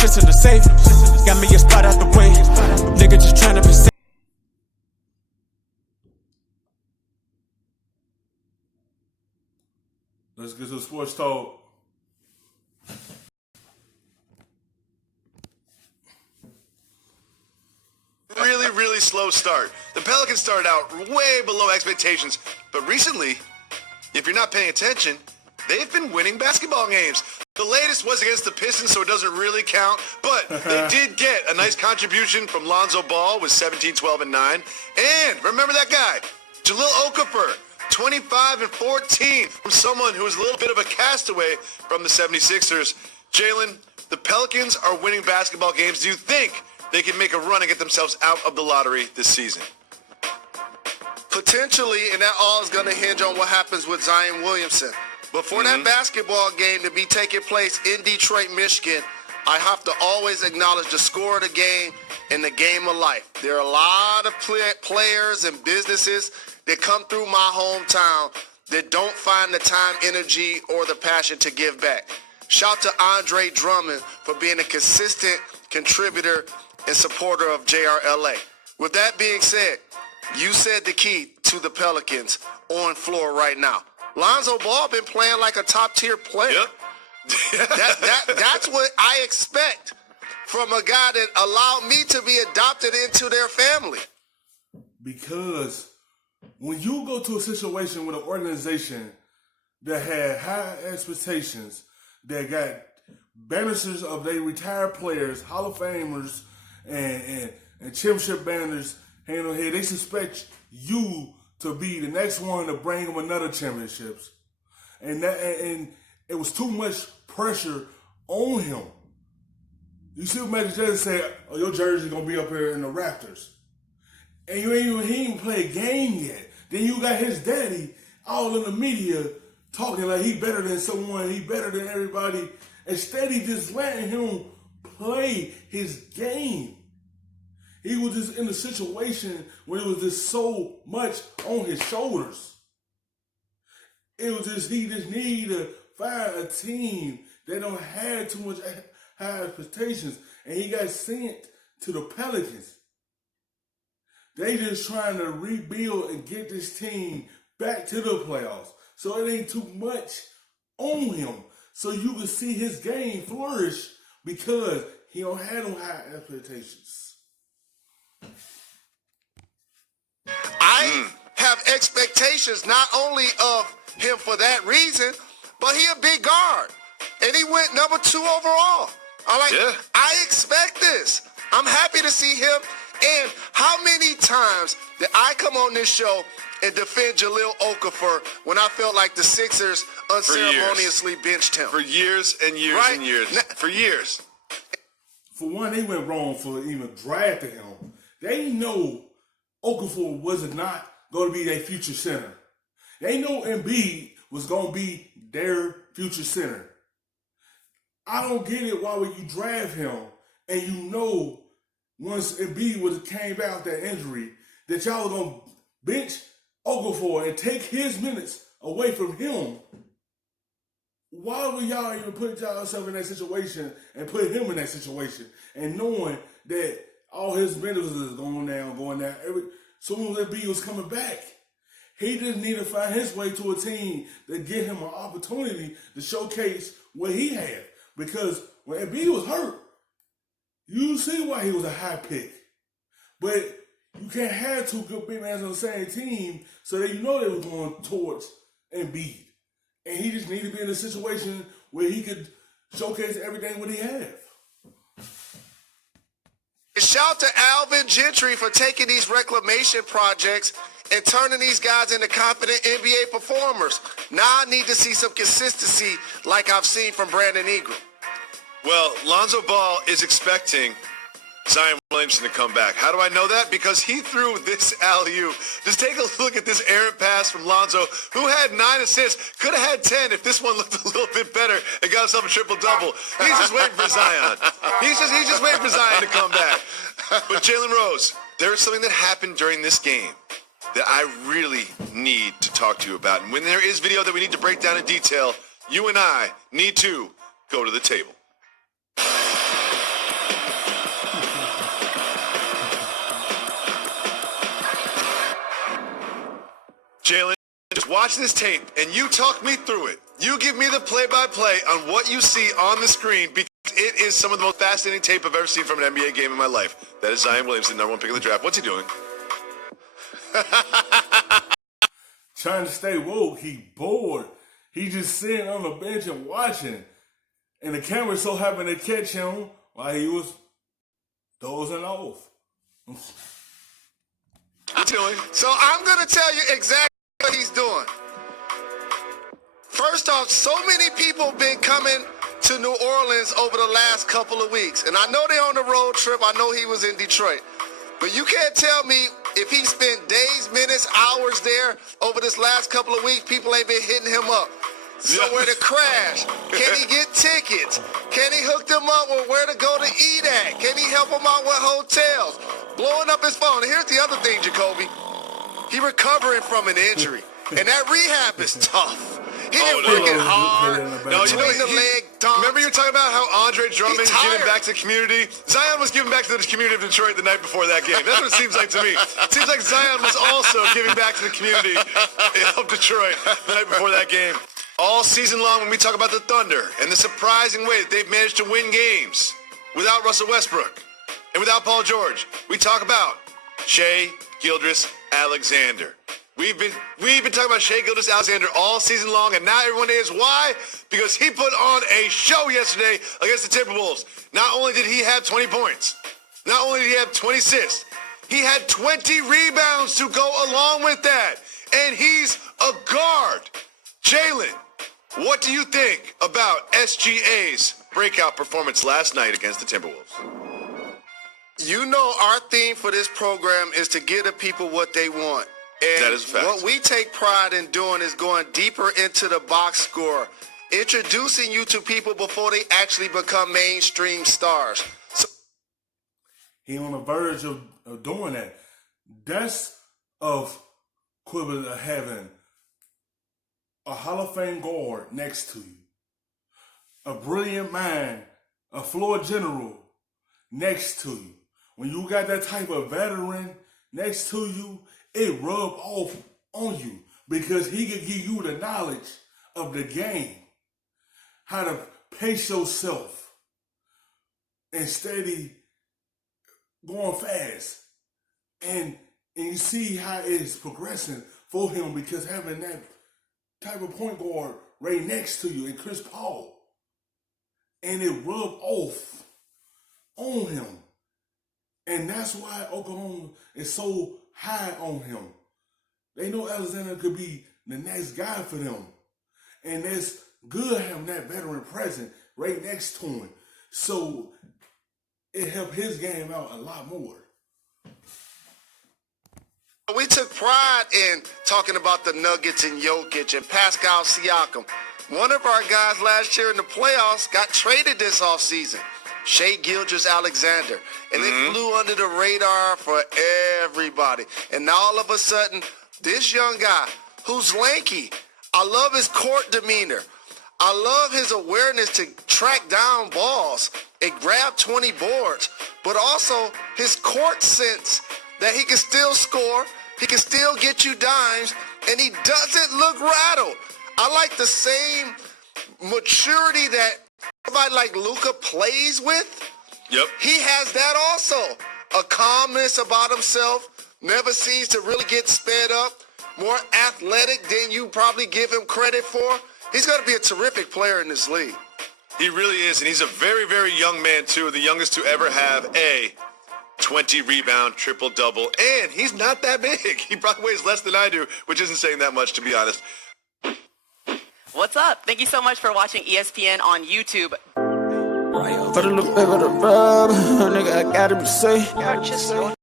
shit's in the safe. Got me a spot out the way. Nigga just tryna be safe. Let's get to the sports talk. Really slow start. The Pelicans started out way below expectations, but recently, if you're not paying attention, they've been winning basketball games. The latest was against the Pistons, so it doesn't really count, but they did get a nice contribution from Lonzo Ball with 17, 12, and 9. And remember that guy, Jahlil Okafor, 25 and 14 from someone who was a little bit of a castaway from the 76ers. Jalen, the Pelicans are winning basketball games. Do you think they can make a run and get themselves out of the lottery this season? Potentially, and that all is going to hinge on what happens with Zion Williamson. But for that basketball game to be taking place in Detroit, Michigan, I have to always acknowledge the score of the game and the game of life. There are a lot of players and businesses that come through my hometown that don't find the time, energy, or the passion to give back. Shout to Andre Drummond for being a consistent contributor and supporter of JRLA. With that being said, you said the key to the Pelicans on floor right now. Lonzo Ball been playing like a top-tier player. Yep. That's what I expect from a guy that allowed me to be adopted into their family. Because when you go to a situation with an organization that had high expectations, that got banners of their retired players, Hall of Famers, and championship banners hanging on here, they suspect you to be the next one to bring them another championships. And it was too much pressure on him. You see what Magic Johnson said, oh, your jersey's gonna be up here in the Raptors. And he ain't play a game yet. Then you got his daddy all in the media talking like he better than someone, he better than everybody. Instead, he just letting him play his game. He was just in a situation where it was just so much on his shoulders. It was just, he just needed to find a team that don't have too much high expectations. And he got sent to the Pelicans. They just trying to rebuild and get this team back to the playoffs. So it ain't too much on him. So you can see his game flourish because he don't have no high expectations. I have expectations not only of him for that reason, but he a big guard. And he went number 2 overall. I expect this. I'm happy to see him. And how many times did I come on this show and defend Jahlil Okafor when I felt like the Sixers unceremoniously benched him? For years and years and years. For years. For one, they went wrong for even drafting him. They know Okafor was not going to be their future center. They know Embiid was going to be their future center. I don't get it why would you draft him and you know once Embiid came back with that injury that y'all were going to bench Okafor and take his minutes away from him. Why would y'all even put yourself in that situation and put him in that situation and knowing that all his minutes is going down. Soon as Embiid was coming back, he just needed to find his way to a team that give him an opportunity to showcase what he had. Because when Embiid was hurt, you see why he was a high pick. But you can't have two good big men on the same team so that you know they were going towards Embiid. And he just needed to be in a situation where he could showcase everything what he had. Shout to Alvin Gentry for taking these reclamation projects and turning these guys into confident NBA performers. Now I need to see some consistency like I've seen from Brandon Ingram. Well, Lonzo Ball is expecting Zion Williamson to come back. How do I know that? Because he threw this alley-oop. Just take a look at this errant pass from Lonzo, who had 9 assists. Could have had 10 if this one looked a little bit better and got himself a triple-double. He's just waiting for Zion. He's just waiting for Zion to come back. But Jalen Rose, there is something that happened during this game that I really need to talk to you about. And when there is video that we need to break down in detail, you and I need to go to the table. watch this tape and you talk me through it. You give me the play-by-play on what you see on the screen because it is some of the most fascinating tape I've ever seen from an NBA game in my life. That is Zion Williamson, #1 pick of the draft. What's he doing? Trying to stay woke. He bored. He just sitting on the bench and watching. And the camera so happened to catch him while he was dozing off. What's he doing? So I'm going to tell you exactly what he's doing. First off, so many people been coming to New Orleans over the last couple of weeks. And I know they're on the road trip. I know he was in Detroit. But you can't tell me if he spent days, minutes, hours there over this last couple of weeks, people ain't been hitting him up. Somewhere to crash. Can he get tickets? Can he hook them up with where to go to eat at? Can he help them out with hotels? Blowing up his phone. And here's the other thing, Jacoby. He recovering from an injury. And that rehab is tough. He been working hard. No, you know, remember you were talking about how Andre Drummond giving back to the community? Zion was giving back to the community of Detroit the night before that game. That's what it seems like to me. It seems like Zion was also giving back to the community of Detroit the night before that game. All season long when we talk about the Thunder and the surprising way that they've managed to win games without Russell Westbrook and without Paul George, we talk about Shai Gilgeous-Alexander. We've been talking about Shai Gilgeous-Alexander all season long, and now everyone is. Why? Because he put on a show yesterday against the Timberwolves. Not only did he have 20 points, not only did he have 20 assists, he had 20 rebounds to go along with that. And he's a guard. Jalen, what do you think about SGA's breakout performance last night against the Timberwolves? You know our theme for this program is to give the people what they want. And that is a fact. What we take pride in doing is going deeper into the box score, introducing you to people before they actually become mainstream stars. So He on the verge of doing that. That's of equivalent of having a Hall of Fame guard next to you, a brilliant mind, a floor general next to you. When you got that type of veteran next to you, it rub off on you because he can give you the knowledge of the game, how to pace yourself and steady going fast. And you see how it's progressing for him because having that type of point guard right next to you and Chris Paul, and it rub off on him. And that's why Oklahoma is so high on him. They know Alexander could be the next guy for them. And it's good having that veteran present right next to him. So it helped his game out a lot more. we took pride in talking about the Nuggets and Jokic and Pascal Siakam. One of our guys last year in the playoffs got traded this offseason, Shai Gilgeous-Alexander. And they flew under the radar for everybody. And now all of a sudden, this young guy who's lanky, I love his court demeanor. I love his awareness to track down balls and grab 20 boards, but also his court sense that he can still score, he can still get you dimes, and he doesn't look rattled. I like the same maturity that somebody like Luka plays with. Yep. He has that also. A calmness about himself, never seems to really get sped up, more athletic than you probably give him credit for. He's going to be a terrific player in this league. He really is, and he's a very, very young man, too, the youngest to ever have a 20-rebound triple-double, and he's not that big. He probably weighs less than I do, which isn't saying that much, to be honest. What's up? Thank you so much for watching ESPN on YouTube. For the look, nigga, I gotta be safe.